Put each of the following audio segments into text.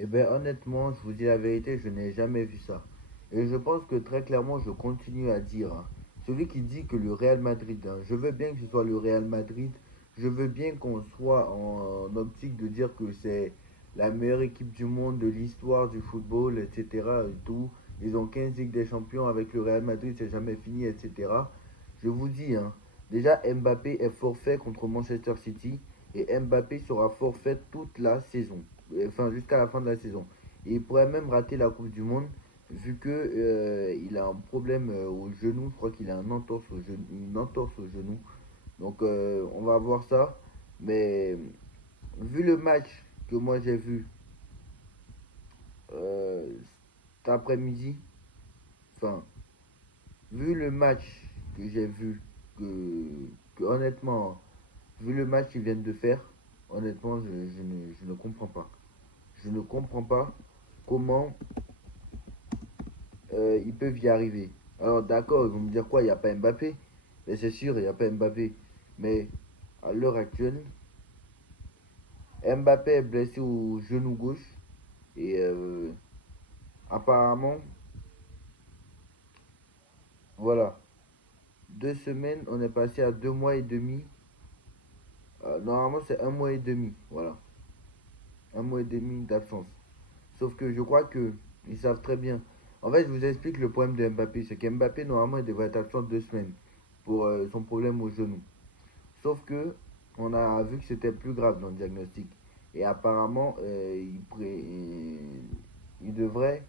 Eh bien, honnêtement, je vous dis la vérité, je n'ai jamais vu ça. Et je pense que très clairement, je continue à dire, hein, celui qui dit que le Real Madrid, hein, je veux bien que ce soit le Real Madrid, je veux bien qu'on soit en optique de dire que c'est la meilleure équipe du monde de l'histoire du football, etc. Et tout. Ils ont 15 Ligues des Champions avec le Real Madrid, c'est jamais fini, etc. Je vous dis, hein, déjà Mbappé est forfait contre Manchester City et Mbappé sera forfait toute la saison, enfin jusqu'à la fin de la saison. Et il pourrait même rater la Coupe du Monde vu que il a un problème au genou. Je crois qu'il a une entorse au genou. Donc on va voir ça. Mais vu le match que moi j'ai vu euh, cet après-midi, enfin vu le match que j'ai vu, que honnêtement, vu le match qu'ils viennent de faire, honnêtement, je ne comprends pas. Je ne comprends pas comment ils peuvent y arriver. Alors d'accord, ils vont me dire quoi, il n'y a pas Mbappé. Mais c'est sûr, il n'y a pas Mbappé. Mais à l'heure actuelle, Mbappé est blessé au genou gauche. Et apparemment, voilà, 2 semaines, on est passé à 2 mois et demi. Normalement, c'est 1 mois et demi. Voilà, 1 mois et demi d'absence. Sauf que je crois que ils savent très bien. En fait, je vous explique le problème de Mbappé. C'est qu'Mbappé, normalement, il devrait être absent 2 semaines pour son problème au genou. Sauf que on a vu que c'était plus grave dans le diagnostic. Et apparemment, il devrait.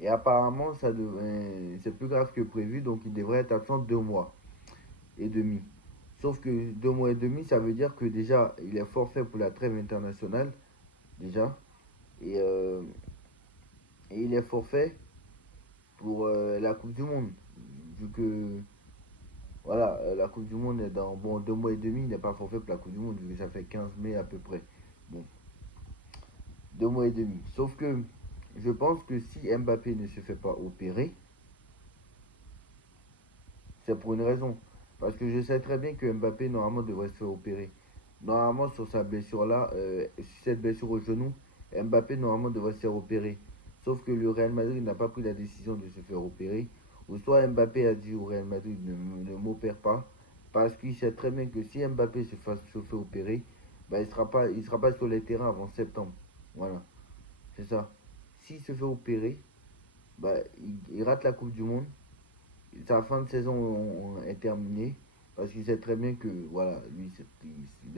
Et apparemment, c'est plus grave que prévu. Donc, il devrait être absent 2 mois et demi. Sauf que 2 mois et demi, ça veut dire que déjà, il est forfait pour la trêve internationale. Déjà. Et, euh, et il est forfait pour la Coupe du Monde. Vu que voilà, la Coupe du Monde est dans 2 mois et demi, il n'est pas forfait pour la Coupe du Monde, vu que ça fait 15 mai à peu près. Bon, 2 mois et demi. Sauf que je pense que si Mbappé ne se fait pas opérer, c'est pour une raison. Parce que je sais très bien que Mbappé, normalement, devrait se faire opérer. Normalement, sur sa blessure-là, sur cette blessure au genou, Mbappé, normalement, devrait se faire opérer. Sauf que le Real Madrid n'a pas pris la décision de se faire opérer. Ou soit Mbappé a dit au Real Madrid ne m'opère pas. Parce qu'il sait très bien que si Mbappé se fait opérer, bah, il sera pas sur les terrains avant septembre. Voilà, c'est ça. S'il se fait opérer, bah, il rate la Coupe du Monde. Sa fin de saison est terminée. Parce qu'il sait très bien que, voilà, lui, il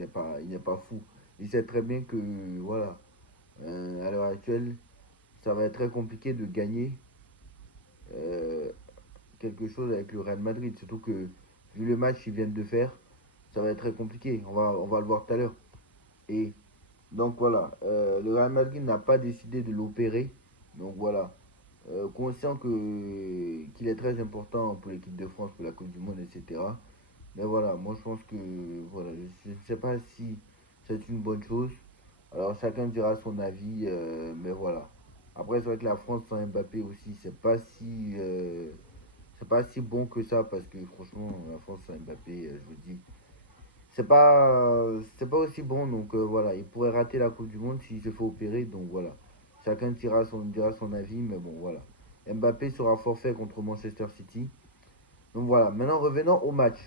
n'est pas fou. Il sait très bien que, voilà, à l'heure actuelle, ça va être très compliqué de gagner euh, quelque chose avec le Real Madrid. Surtout que, vu le match qu'ils viennent de faire, ça va être très compliqué. On va le voir tout à l'heure. Et donc voilà, le Real Madrid n'a pas décidé de l'opérer. Donc voilà, conscient qu'il est très important pour l'équipe de France, pour la Coupe du Monde, etc. Mais voilà, moi je pense que voilà, je ne sais pas si c'est une bonne chose. Alors chacun dira son avis, mais voilà. Après c'est vrai que la France sans Mbappé aussi, c'est pas si bon que ça parce que franchement la France sans Mbappé, je vous dis, c'est pas aussi bon, donc voilà, il pourrait rater la Coupe du Monde s'il se fait opérer, donc voilà. Chacun dira son avis, mais bon voilà. Mbappé sera forfait contre Manchester City. Donc voilà, maintenant revenons au match.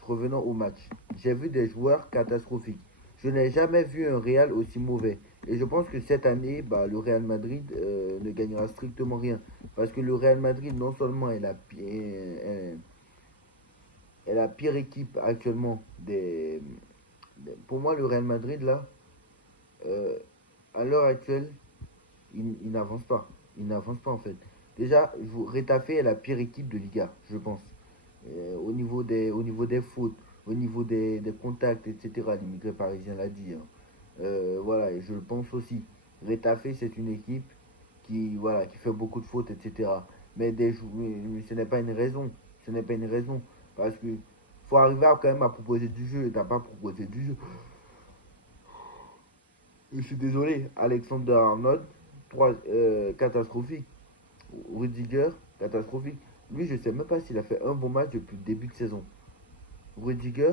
J'ai vu des joueurs catastrophiques. Je n'ai jamais vu un Real aussi mauvais. Et je pense que cette année, bah, le Real Madrid ne gagnera strictement rien. Parce que le Real Madrid, non seulement est la pire équipe actuellement pour moi, le Real Madrid, là, euh, à l'heure actuelle, il n'avance pas. Il n'avance pas, en fait. Déjà, Retafe est la pire équipe de Liga, je pense. Au niveau des fautes, au niveau des contacts, etc. L'immigré parisien l'a dit, hein. Voilà, et je le pense aussi. Retafe, c'est une équipe voilà, qui fait beaucoup de fautes, etc. Mais ce n'est pas une raison. Ce n'est pas une raison. Parce que faut arriver quand même à proposer du jeu. Et t'as pas proposé du jeu. Je suis désolé, Alexander Arnold, catastrophique. Rudiger, catastrophique. Lui, je sais même pas s'il a fait un bon match depuis le début de saison. Rudiger,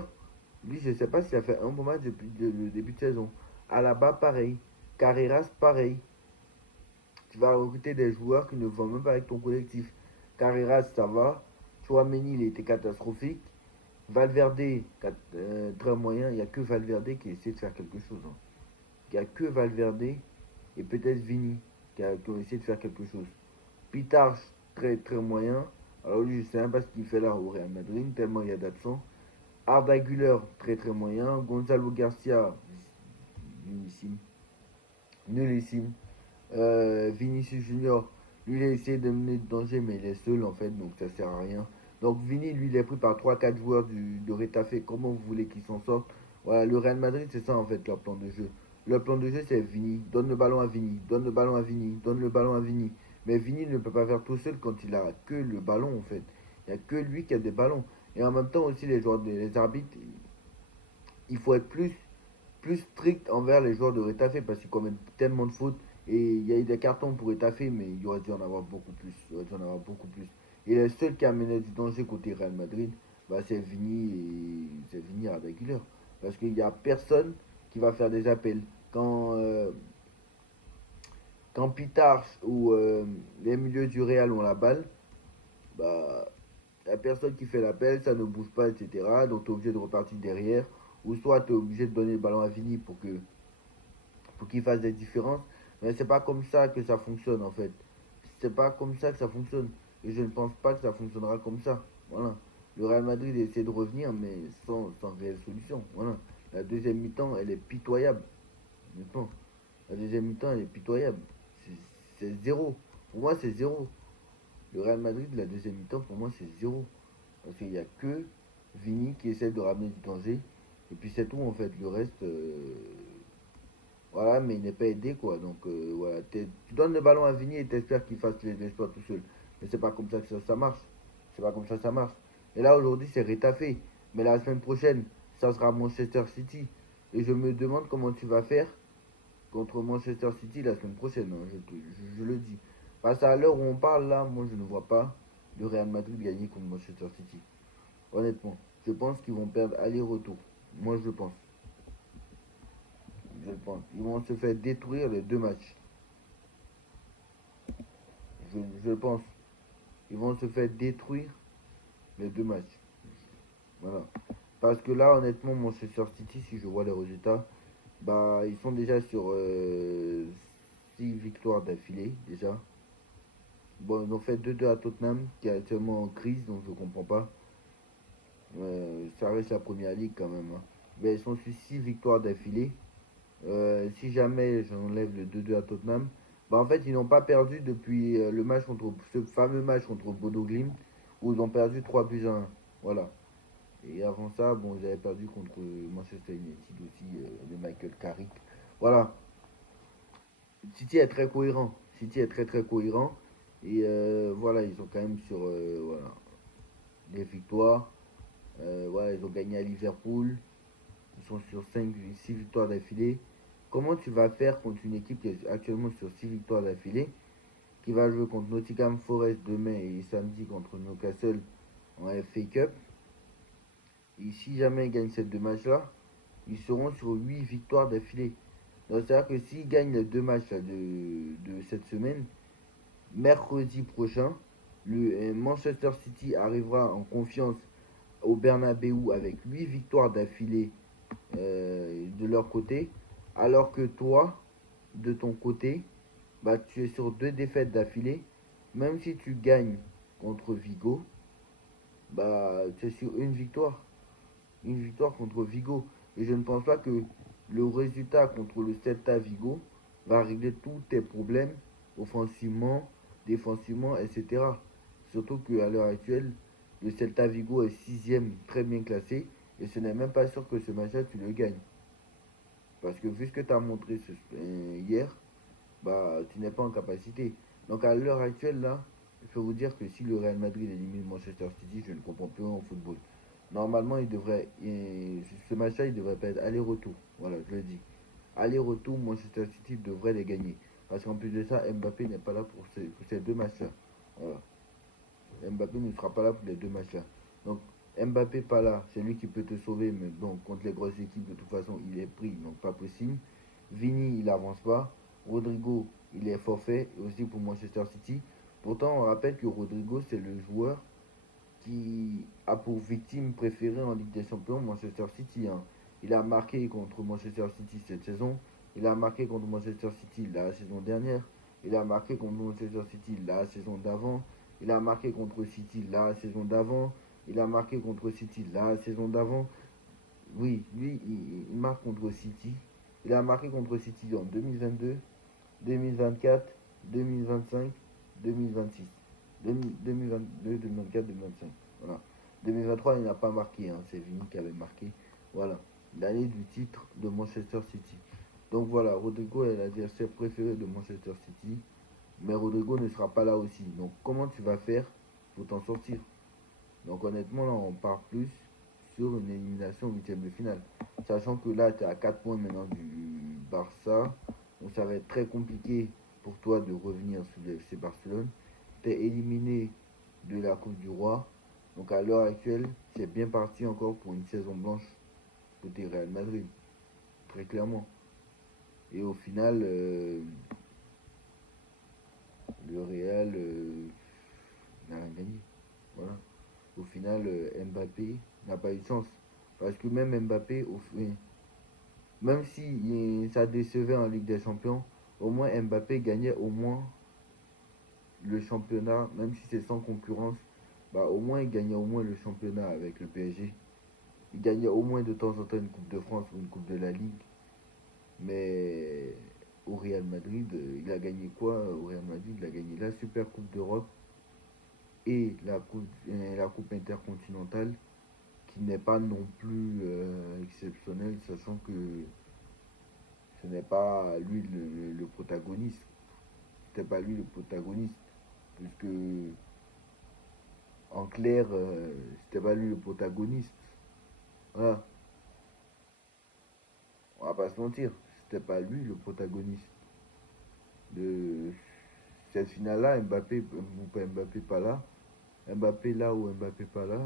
lui, je sais pas s'il a fait un bon match depuis le début de saison. Alaba, pareil. Carreras, pareil. Tu vas recruter des joueurs qui ne vont même pas avec ton collectif. Carreras, ça va. Chouameni, il était catastrophique. Valverde, très moyen. Il n'y a que Valverde qui essaie de faire quelque chose, hein. Il n'y a que Valverde et peut-être Vini qui ont essayé de faire quelque chose. Pitarch, très très moyen. Alors lui, je ne sais même pas ce qu'il fait là au Real Madrid, tellement il y a d'absents. Arda Güler, très très moyen. Gonzalo Garcia, nullissime. Nullissime. Vinicius Junior, lui, il a essayé de mener de danger, mais il est seul en fait, donc ça sert à rien. Donc Vini, lui, il est pris par trois quatre joueurs de Retafe. Comment vous voulez qu'il s'en sorte? Voilà, le Real Madrid, c'est ça en fait leur plan de jeu. Leur plan de jeu, c'est Vini. Donne le ballon à Vini. Donne le ballon à Vini. Donne le ballon à Vini. Mais Vini ne peut pas faire tout seul quand il a que le ballon en fait. Il n'y a que lui qui a des ballons. Et en même temps aussi, les arbitres, il faut être plus strict envers les joueurs de Retafe parce qu'ils commettent tellement de fautes. Et il y a eu des cartons pour Retafe, mais il y aurait dû en avoir beaucoup plus. Il aurait dû en avoir beaucoup plus. Et le seul qui a mené du danger côté Real Madrid, bah, c'est Vini Arda Güler. Parce qu'il n'y a personne qui va faire des appels. Quand Pitarch ou les milieux du Real ont la balle, bah, il n'y a personne qui fait l'appel, ça ne bouge pas, etc. Donc tu es obligé de repartir derrière. Ou soit tu es obligé de donner le ballon à Vini pour qu'il fasse des différences. Mais c'est pas comme ça que ça fonctionne en fait. C'est pas comme ça que ça fonctionne. Et je ne pense pas que ça fonctionnera comme ça. Voilà. Le Real Madrid essaie de revenir, mais sans réelle solution. Voilà. La deuxième mi-temps, elle est pitoyable. Honnêtement. La deuxième mi-temps, elle est pitoyable. C'est zéro. Pour moi, c'est zéro. Le Real Madrid, la deuxième mi-temps, pour moi, c'est zéro. Parce qu'il n'y a que Vini qui essaie de ramener du danger. Et puis c'est tout en fait. Le reste, voilà, mais il n'est pas aidé, quoi. Donc, voilà. Tu donnes le ballon à Vini et t'espères qu'il fasse les exploits tout seul. Mais c'est pas comme ça que ça marche. C'est pas comme ça que ça marche. Et là, aujourd'hui, c'est Rétafé. Mais la semaine prochaine, ça sera Manchester City. Et je me demande comment tu vas faire contre Manchester City la semaine prochaine, hein, je le dis. Parce à l'heure où on parle, là, moi, je ne vois pas le Real Madrid gagner contre Manchester City. Honnêtement, je pense qu'ils vont perdre aller-retour. Moi, je pense. Je pense. Ils vont se faire détruire les deux matchs. Je pense. Ils vont se faire détruire les deux matchs. Voilà. Parce que là, honnêtement, Manchester City, si je vois les résultats, bah, ils sont déjà sur 6 victoires d'affilée, déjà. Bon, ils ont fait 2-2 à Tottenham, qui est actuellement en crise, donc je comprends pas. Ça reste la première ligue quand même, hein. Mais ils sont sur 6 victoires d'affilée. Si jamais j'enlève le 2-2 à Tottenham, bah en fait ils n'ont pas perdu depuis le match contre ce fameux match contre Bodo Glimt où ils ont perdu 3 buts à 1. Voilà. Et avant ça, bon, ils avaient perdu contre Manchester United aussi de Michael Carrick. Voilà. City est très cohérent. City est très très cohérent. Et voilà, ils sont quand même sur voilà, des victoires. Voilà, ils ont gagné à Liverpool. Ils sont sur 6 victoires d'affilée. Comment tu vas faire contre une équipe qui est actuellement sur 6 victoires d'affilée, qui va jouer contre Nottingham Forest demain et samedi contre Newcastle en FA Cup? Et si jamais ils gagnent ces deux matchs-là, ils seront sur 8 victoires d'affilée. Donc c'est-à-dire que s'ils gagnent les deux matchs là, de cette semaine, mercredi prochain, le Manchester City arrivera en confiance au Bernabeu avec 8 victoires d'affilée de leur côté, alors que toi, de ton côté, bah, tu es sur deux défaites d'affilée. Même si tu gagnes contre Vigo, bah, tu es sur une victoire. Une victoire contre Vigo. Et je ne pense pas que le résultat contre le Celta Vigo va régler tous tes problèmes offensivement, défensivement, etc. Surtout qu'à l'heure actuelle, le Celta Vigo est sixième, très bien classé. Et ce n'est même pas sûr que ce match-là, tu le gagnes. Parce que vu ce que tu as montré hier, bah, tu n'es pas en capacité. Donc à l'heure actuelle, là, je peux vous dire que si le Real Madrid élimine Manchester City, je ne comprends plus en football. Normalement, ce match-là, il devrait pas être aller-retour. Voilà, je le dis. Aller-retour, Manchester City devrait les gagner. Parce qu'en plus de ça, Mbappé n'est pas là pour ces deux matchs-là. Voilà. Mbappé ne sera pas là pour les deux matchs-là. Donc, Mbappé pas là, c'est lui qui peut te sauver, mais bon, contre les grosses équipes, de toute façon, il est pris, donc pas possible. Vini, il avance pas. Rodrigo, il est forfait aussi pour Manchester City. Pourtant, on rappelle que Rodrigo, c'est le joueur qui a pour victime préférée en Ligue des Champions Manchester City, hein. Il a marqué contre Manchester City cette saison. Il a marqué contre Manchester City la saison dernière. Il a marqué contre Manchester City la saison d'avant. Il a marqué contre City la saison d'avant. Il a marqué contre City la saison d'avant. Oui, lui, il marque contre City. Il a marqué contre City en 2022, 2024, 2025, 2026. 2022, 2024, 2025. Voilà. 2023, il n'a pas marqué, hein. C'est Vini qui avait marqué. Voilà. L'année du titre de Manchester City. Donc voilà, Rodrigo est l'adversaire préféré de Manchester City. Mais Rodrigo ne sera pas là aussi. Donc comment tu vas faire pour t'en sortir? Donc honnêtement, là, on part plus sur une élimination huitième de finale. Sachant que là, tu es à 4 points maintenant du Barça. Donc ça va être très compliqué pour toi de revenir sur le FC Barcelone. Tu es éliminé de la Coupe du Roi. Donc à l'heure actuelle, c'est bien parti encore pour une saison blanche côté Real Madrid. Très clairement. Et au final, le Real n'a rien gagné. Voilà. Au final, Mbappé n'a pas eu de chance. Parce que même Mbappé, même si ça décevait en Ligue des Champions, au moins Mbappé gagnait au moins le championnat, même si c'est sans concurrence, bah au moins il gagnait au moins le championnat avec le PSG. Il gagnait au moins de temps en temps une Coupe de France ou une Coupe de la Ligue. Mais au Real Madrid, il a gagné quoi? Au Real Madrid, il a gagné la Super Coupe d'Europe et la coupe intercontinentale, qui n'est pas non plus exceptionnelle, sachant que ce n'est pas lui le protagoniste. C'était pas lui le protagoniste, puisque en clair, c'était pas lui le protagoniste. Voilà, on va pas se mentir, c'était pas lui le protagoniste de cette finale-là. Mbappé ou pas Mbappé pas là, Mbappé là ou Mbappé pas là,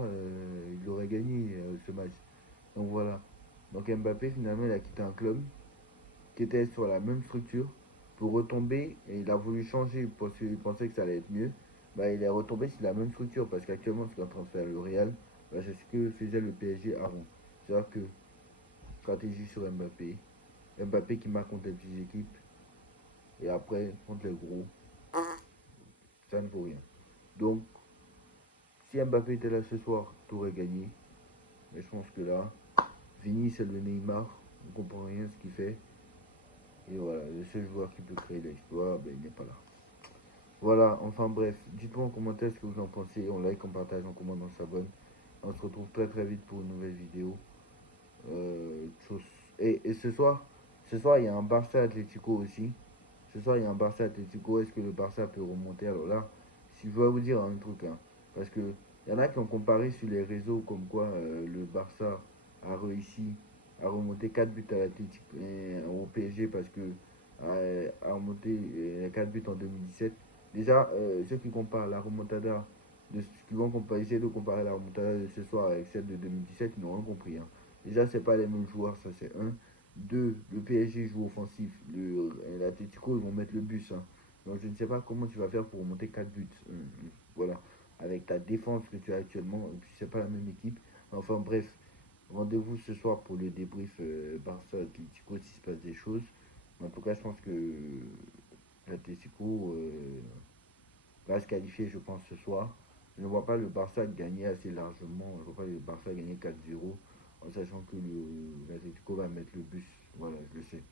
il aurait gagné ce match. Donc voilà. Donc Mbappé finalement il a quitté un club qui était sur la même structure pour retomber, et il a voulu changer parce qu'il pensait que ça allait être mieux. Bah, il est retombé sur la même structure parce qu'actuellement ce qu'est en train de faire le Real, bah, c'est ce que faisait le PSG avant. C'est-à-dire que stratégie sur Mbappé, Mbappé qui marque contre les petites équipes et après contre les gros, ça ne vaut rien. Donc si Mbappé était là ce soir, tu aurais gagné. Mais je pense que là, Vini c'est le Neymar, on comprend rien ce qu'il fait. Et voilà, le seul joueur qui peut créer l'exploit, ben, il n'est pas là. Voilà, enfin bref, dites-moi en commentaire ce que vous en pensez. On like, on partage, on commente, on s'abonne. On se retrouve très très vite pour une nouvelle vidéo. Euh, et ce soir, il y a un Barça Atlético aussi. Ce soir, il y a un Barça Atlético. Est-ce que le Barça peut remonter? Alors là, si je dois vous dire un truc, hein, parce que il y en a qui ont comparé sur les réseaux comme quoi le Barça a réussi à remonter 4 buts à l'Atlético au PSG parce que a remonté 4 buts en 2017. Déjà, ceux qui comparent la remontada qui vont essayer de comparer la remontada de ce soir avec celle de 2017, ils n'ont rien compris, hein. Déjà, c'est pas les mêmes joueurs, ça c'est un. Deux, le PSG joue offensif. L'Atletico, ils vont mettre le bus, hein. Donc je ne sais pas comment tu vas faire pour remonter 4 buts. Voilà. Avec ta défense que tu as actuellement, et puis c'est pas la même équipe. Enfin bref, rendez-vous ce soir pour le débrief Barça-Atletico s'il se passe des choses. Mais en tout cas, je pense que l'Atletico va se qualifier, je pense, ce soir. Je ne vois pas le Barça gagner assez largement. Je ne vois pas le Barça gagner 4-0 en sachant que l'Atletico va mettre le bus. Voilà, je le sais.